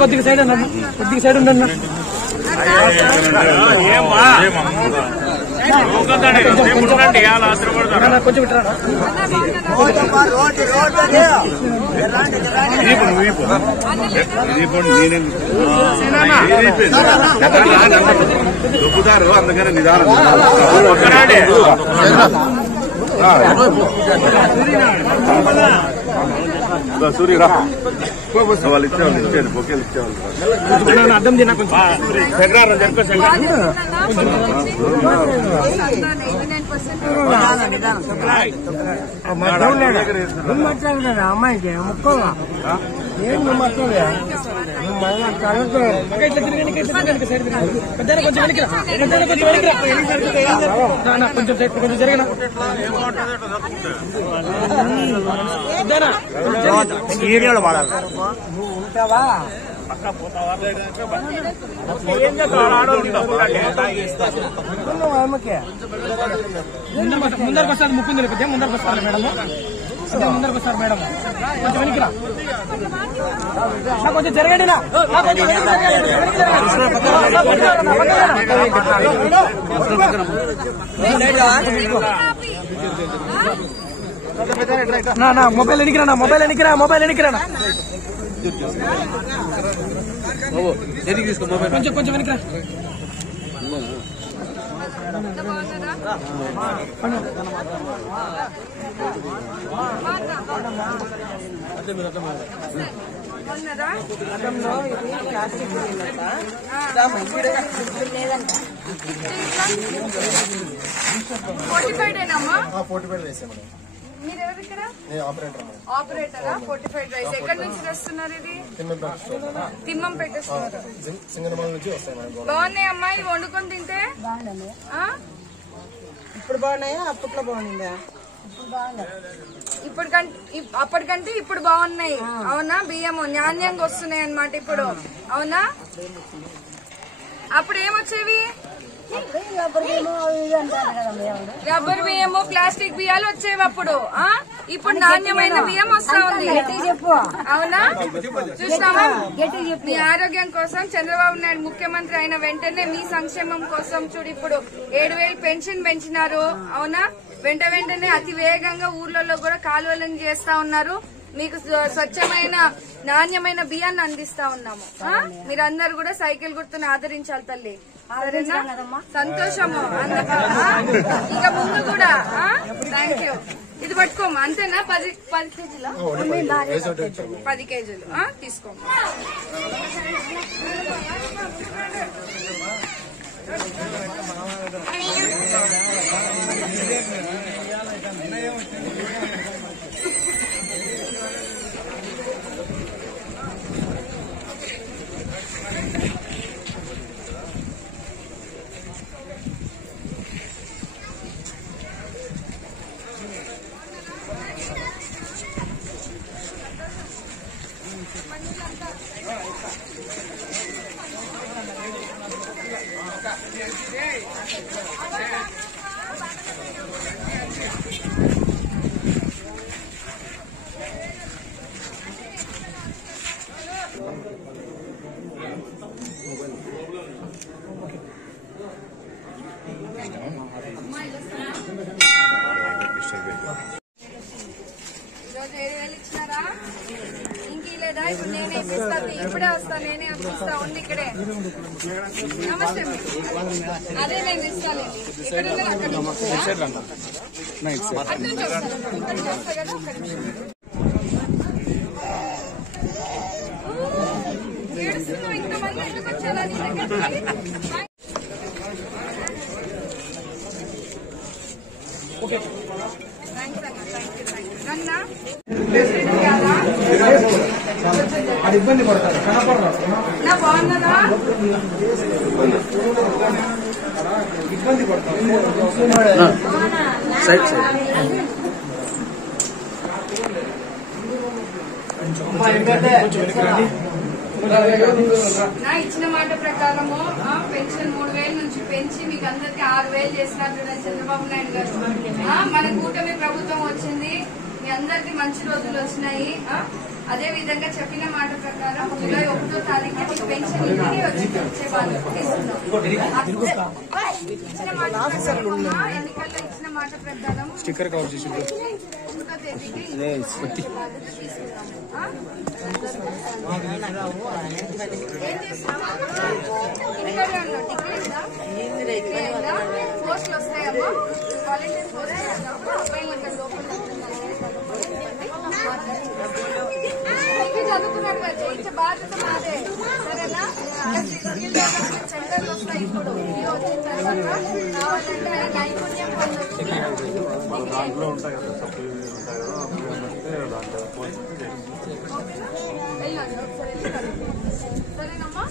కొద్దిగా సైడ్ అన్న, కొద్దిగా సైడ్ ఉండన్న. కొంచెం దొబ్బుతారు, అందుకని నిదానం. సూర్యరా వాళ్ళు ఇచ్చేవాళ్ళు, ఇచ్చేయండి, బొకేలు ఇచ్చేవాళ్ళు. అర్థం తిన్నా కొంచెం అమ్మాయికి ముక్కగా ఏం మొత్తం కొంచెం జరిగిన ఏరియాలో వాడాలి. నువ్వు ఉంటావా ముందరకు వస్తారు, ముక్కు తెలిపితే ముందరకు వస్తారు మేడం, ముందరకు వస్తారు మేడం. కొంచెం వెనక్కిరా, కొంచెం జరగండి. నా మొబైల్ ఎనికిరా, నా మొబైల్ ఎనికిరా, మొబైల్ ఎనికిరా. కొంచెం కొంచెం వెనక్కిరా. ఆపరేటరా? 45 రైస్ ఎక్కడి నుంచి తెస్తున్నారు? ఇది తిమ్మం పెట్టేస్తున్నారు. బాగున్నాయి అమ్మా, ఇవి వండుకొని తింటే. ఇప్పుడు బాగున్నాయా, అప్పట్లో బాగుందా? అప్పటికంటే ఇప్పుడు బాగున్నాయి. అవునా? బియ్యము నాణ్యంగా వస్తున్నాయి అన్నమాట ఇప్పుడు. అవునా? అప్పుడు ఏమొచ్చేవి? రబ్బర్ బియ్యము, ప్లాస్టిక్ బియ్యాలు వచ్చేవి అప్పుడు. ఇప్పుడు నాణ్యమైన బియ్యం వస్తా ఉంది. అవునా? చూసినావా? మీ ఆరోగ్యం కోసం చంద్రబాబు నాయుడు ముఖ్యమంత్రి అయిన వెంటనే మీ సంక్షేమం కోసం చూడు ఇప్పుడు 7,000 పెన్షన్ పెంచినారు. అవునా? వెంటనే అతి వేగంగా ఊర్లలో కూడా కాలువలను చేస్తా ఉన్నారు. మీకు స్వచ్ఛమైన నాణ్యమైన బియ్యాన్ని అందిస్తా ఉన్నాము. మీరందరూ కూడా సైకిల్ గుర్తుని ఆదరించాలి తల్లి. సరేనా? సంతోషము. ఇక ముందు కూడా థ్యాంక్ యూ. ఇది పట్టుకోమా, అంతేనా? 10 కేజీలు 10 కేజీలు తీసుకోమా. ఇప్పుడే వస్తా, నేనే ఇస్తా. ఉంది ఇక్కడే. నమస్తే. అదే నేను ఇస్తాను. ఇక్కడ అక్కడ నుంచి వస్తా కదా. ఓకే అది ఇబ్బంది పడతారు నా బాగున్నదా ఇబ్బంది పడతారు నా ఇచ్చిన మాట ప్రకారము పెన్షన్ 3000 నుంచి పెంచి మీకు అందరికి 6000 చేసినారు చూడండి చంద్రబాబు నాయుడు గారు. మన కూటమి ప్రభుత్వం వచ్చింది, మీ అందరికి మంచి రోజులు వచ్చినాయి. అదే విధంగా చెప్పిన మాట ప్రకారం జూలై 1వ తారీఖు మీకు పెన్షన్ ఇంటికి వచ్చే బాధ్యత తీసుకున్నాం. ఎన్నికల్లో ఇచ్చిన మాట ప్రకారం స్టిక్కర్ కవర్ చేసి 1వ తేదీకి బాధ్యత తీసుకున్నాం. ఏం చేస్తున్నావా? ఇంటర్వ్యూ డిగ్రీ అయిందా? పోస్టులు వస్తాయమ్మా, వాలంటీర్ పోస్ట్ అబ్బాయిలు అక్కడ లోపల చదువుకున్నాడు కదా, చేయించే బాధ్యత మాదే. సరేనా? సెంటర్లు వస్తాయి ఇప్పుడు. మీరు వచ్చిన తర్వాత కావాలంటే నైపుణ్యం పొందొచ్చు. వెళ్ళండి ఒకసారి. సరేనమ్మా.